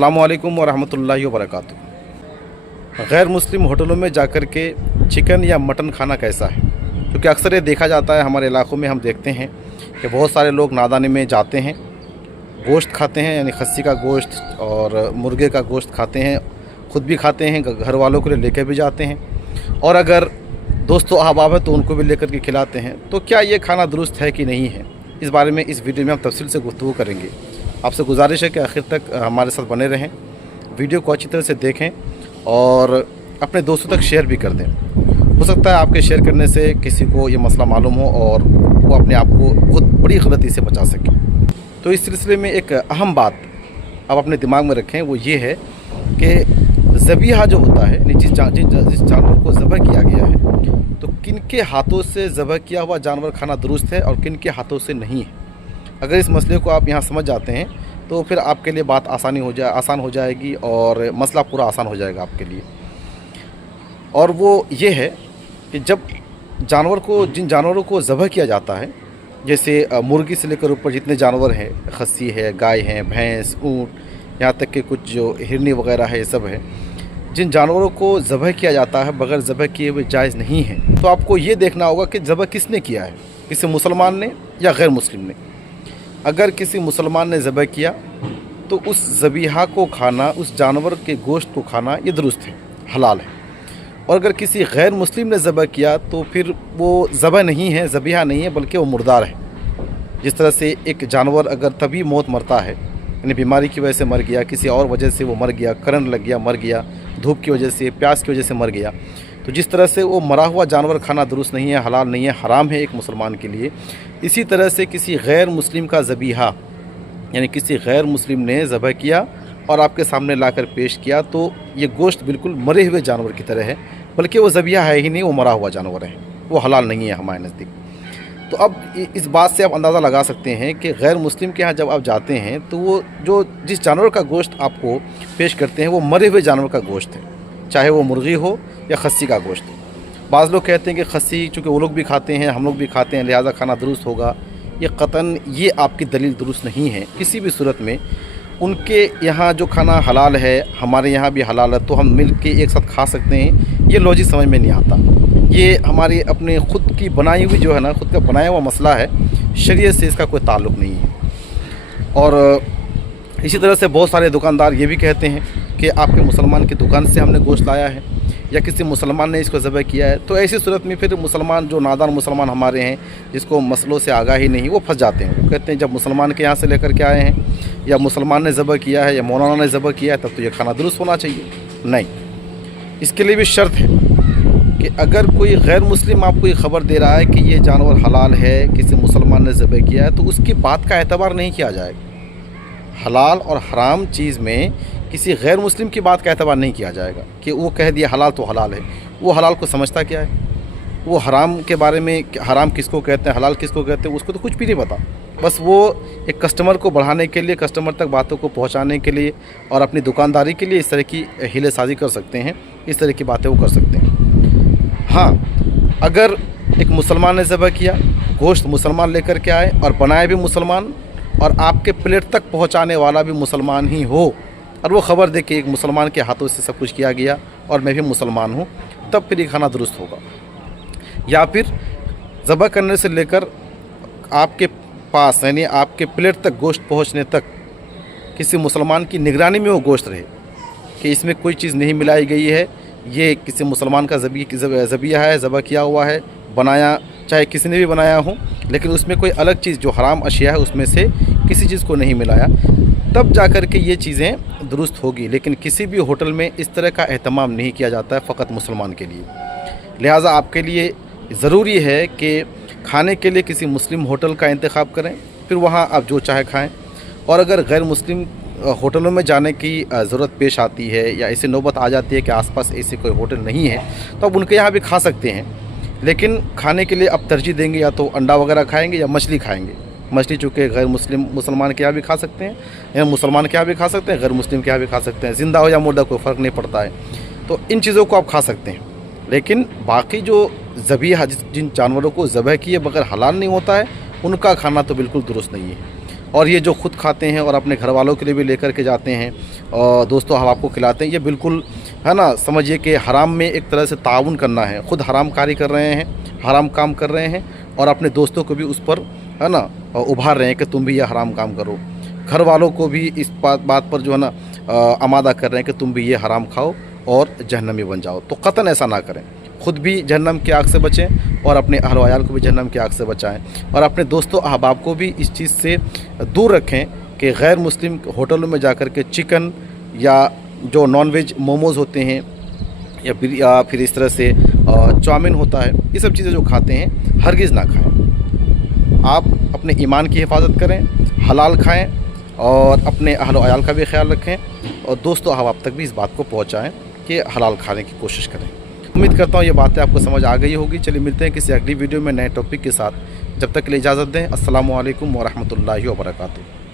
अस्सलामुअलैकुम वरहमतुल्लाहि वबरकातुहू। गैर मुस्लिम होटलों में जाकर के चिकन या मटन खाना कैसा है? क्योंकि अक्सर ये देखा जाता है, हमारे इलाक़ों में हम देखते हैं कि बहुत सारे लोग नादानी में जाते हैं, गोश्त खाते हैं, यानी खस्सी का गोश्त और मुर्गे का गोश्त खाते हैं, ख़ुद भी खाते हैं, घर वालों के लिए लेकर भी जाते हैं, और अगर दोस्तों अहबाब है तो उनको भी लेकर के खिलाते हैं। तो क्या ये खाना दुरुस्त है कि नहीं है, इस बारे में इस वीडियो में हम तफसील से गुफ्तगू करेंगे। आपसे गुजारिश है कि आखिर तक हमारे साथ बने रहें, वीडियो को अच्छी तरह से देखें और अपने दोस्तों तक शेयर भी कर दें। हो सकता है आपके शेयर करने से किसी को ये मसला मालूम हो और वो अपने आप को खुद बड़ी गलती से बचा सके। तो इस सिलसिले में एक अहम बात आप अपने दिमाग में रखें, वो ये है कि ज़बीहा जो होता है, जिस जानवर को ज़बह किया गया है, तो किन के हाथों से ज़बह किया हुआ जानवर खाना दुरुस्त है और किन के हाथों से नहीं है। अगर इस मसले को आप यहाँ समझ जाते हैं तो फिर आपके लिए बात आसान हो जाएगी और मसला पूरा आसान हो जाएगा आपके लिए। और वो ये है कि जब जिन जानवरों को ज़बह किया जाता है, जैसे मुर्गी से लेकर ऊपर जितने जानवर हैं, खस्सी है, गाय हैं, भैंस, ऊँट, यहाँ तक कि कुछ जो हिरनी वगैरह है, ये सब है, जिन जानवरों को ज़बह किया जाता है बग़ैर ज़बह किए हुए जायज़ नहीं है। तो आपको ये देखना होगा कि ज़बह किसने किया है, किसी मुसलमान ने या गैर मुस्लिम ने। अगर किसी मुसलमान ने ज़बह किया तो उस ज़बीहा को खाना, उस जानवर के गोश्त को खाना ये दुरुस्त है, हलाल है। और अगर किसी गैर मुस्लिम ने ज़बह किया तो फिर वो ज़बह नहीं है, ज़बीहा नहीं है, बल्कि वो मुर्दार है। जिस तरह से एक जानवर अगर तभी मौत मरता है, यानी बीमारी की वजह से मर गया, किसी और वजह से वो मर गया, करंट लग गया मर गया, धूप की वजह से, प्यास की वजह से मर गया, तो जिस तरह से वो मरा हुआ जानवर खाना दुरुस्त नहीं है, हलाल नहीं है, हराम है एक मुसलमान के लिए, इसी तरह से किसी गैर मुस्लिम का ज़बीहा, यानी किसी गैर मुस्लिम ने ज़बह किया और आपके सामने लाकर पेश किया, तो ये गोश्त बिल्कुल मरे हुए जानवर की तरह है, बल्कि वो ज़बीहा है ही नहीं, वो मरा हुआ जानवर है, वो हलाल नहीं है हमारे नज़दीक। तो अब इस बात से आप अंदाज़ा लगा सकते हैं कि गैर मुस्लिम के यहाँ जब आप जाते हैं तो वो जिस जानवर का गोश्त आपको पेश करते हैं वो मरे हुए जानवर का गोश्त है, चाहे वो मुर्गी हो या खस्सी का गोश्त। बाज़ लोग कहते हैं कि खस्सी चूँकि वो लोग भी खाते हैं, हम लोग भी खाते हैं, लिहाजा खाना दुरुस्त होगा। ये क़तन ये आपकी दलील दुरुस्त नहीं है। किसी भी सूरत में उनके यहाँ जो खाना हलाल है, हमारे यहाँ भी हलाल है, तो हम मिल के एक साथ खा सकते हैं, ये लॉजिक समझ में नहीं आता। ये हमारी अपने ख़ुद की बनाई हुई जो है ना, ख़ुद का बनाया हुआ मसला है, शरीयत से इसका कोई ताल्लुक़ नहीं है। और इसी तरह से बहुत सारे दुकानदार ये भी कहते हैं कि आपके मुसलमान की दुकान से हमने गोश्त लाया है या किसी मुसलमान ने इसको ज़बह किया है। तो ऐसी सूरत में फिर मुसलमान, जो नादान मुसलमान हमारे हैं, जिसको मसलों से आगाही नहीं, वो फंस जाते हैं। वो कहते हैं जब मुसलमान के यहाँ से लेकर के आए हैं, या मुसलमान ने ज़बह किया है, या मौलाना ने ज़बह किया है, तब तो ये खाना दुरुस्त होना चाहिए। नहीं, इसके लिए भी शर्त है कि अगर कोई गैर मुस्लिम आपको ये ख़बर दे रहा है कि ये जानवर हलाल है, किसी मुसलमान ने ज़बह किया है, तो उसकी बात का एतबार नहीं किया जाएगा। हलाल और हराम चीज़ में किसी गैर मुस्लिम की बात का एतबार नहीं किया जाएगा कि वो कह दिया हलाल तो हलाल है। वो हलाल को समझता क्या है, वो हराम के बारे में, हराम किसको कहते हैं, हलाल किसको कहते हैं, उसको तो कुछ भी नहीं पता। बस वो एक कस्टमर को बढ़ाने के लिए, कस्टमर तक बातों को पहुंचाने के लिए और अपनी दुकानदारी के लिए इस तरह की हीले साजी कर सकते हैं, इस तरह की बातें वो कर सकते हैं। हाँ, अगर एक मुसलमान ने ज़बह किया, गोश्त मुसलमान लेकर के आए और बनाए भी मुसलमान, और आपके प्लेट तक पहुंचाने वाला भी मुसलमान ही हो, और वो ख़बर दे कि एक मुसलमान के हाथों से सब कुछ किया गया और मैं भी मुसलमान हूँ, तब फिर ये खाना दुरुस्त होगा। या फिर ज़बह करने से लेकर आपके पास, यानी आपके प्लेट तक गोश्त पहुँचने तक किसी मुसलमान की निगरानी में वो गोश्त रहे कि इसमें कोई चीज़ नहीं मिलाई गई है, ये किसी मुसलमान का ज़बीहा है, ज़बह किया हुआ है, बनाया चाहे किसी ने भी बनाया हो, लेकिन उसमें कोई अलग चीज़ जो हराम अशिया है उसमें से किसी चीज़ को नहीं मिलाया, तब जाकर के ये चीज़ें दुरुस्त होगी। लेकिन किसी भी होटल में इस तरह का एहतमाम नहीं किया जाता है फ़कत मुसलमान के लिए। लिहाजा आपके लिए ज़रूरी है कि खाने के लिए किसी मुस्लिम होटल का इंतखाब करें, फिर वहाँ आप जो चाहे खाएं। और अगर गैर मुस्लिम होटलों में जाने की ज़रूरत पेश आती है या ऐसी नौबत आ जाती है कि आसपास ऐसे कोई होटल नहीं है, तो आप उनके यहाँ भी खा सकते हैं। लेकिन खाने के लिए आप तरजीह देंगे या तो अंडा वगैरह खाएंगे या मछली खाएंगे। मछली चूँकि गैर मुसलमान के यहाँ भी खा सकते हैं, या मुसलमान के यहाँ भी खा सकते हैं, गैर मुस्लिम के यहाँ भी खा सकते हैं, ज़िंदा हो या मुर्दा कोई फ़र्क नहीं पड़ता है। तो इन चीज़ों को आप खा सकते हैं। लेकिन बाकी जो ज़बीहा, जिन जानवरों को ज़बह किए बगैर हलाल नहीं होता है, उनका खाना तो बिल्कुल दुरुस्त नहीं है। और ये जो खुद खाते हैं और अपने घर वालों के लिए भी लेकर के जाते हैं और दोस्तों अहबाब को खिलाते हैं, ये बिल्कुल है ना, समझिए कि हराम में एक तरह से ताउन करना है। खुद हराम कारी कर रहे हैं, हराम काम कर रहे हैं और अपने दोस्तों को भी उस पर है ना उभार रहे हैं कि तुम भी ये हराम काम करो। घर वालों को भी इस बात पर जो है ना आमादा कर रहे हैं कि तुम भी ये हराम खाओ और जहन्नमी बन जाओ। तो कतन ऐसा ना करें, खुद भी जहन्नम की आग से बचें और अपने अहल वयाल को भी जहन्नम की आग से बचाएं और अपने दोस्तों अहबाब को भी इस चीज़ से दूर रखें कि गैर मुस्लिम होटलों में जाकर के चिकन या जो नॉन वेज मोमोज़ होते हैं या फिर इस तरह से चाउमीन होता है, ये सब चीज़ें जो खाते हैं हरगिज़ ना खाएं। आप अपने ईमान की हिफाजत करें, हलाल खाएं और अपने अहल वयाल का भी ख्याल रखें और दोस्तों अहबाब तक भी इस बात को पहुँचाएँ कि हलाल खाने की कोशिश करें। उम्मीद करता हूँ ये बातें आपको समझ आ गई होगी। चलिए मिलते हैं किसी अगली वीडियो में नए टॉपिक के साथ। जब तक के लिए इजाज़त दें। अस्सलामु अलैकुम व रहमतुल्लाहि व बरकातुहू।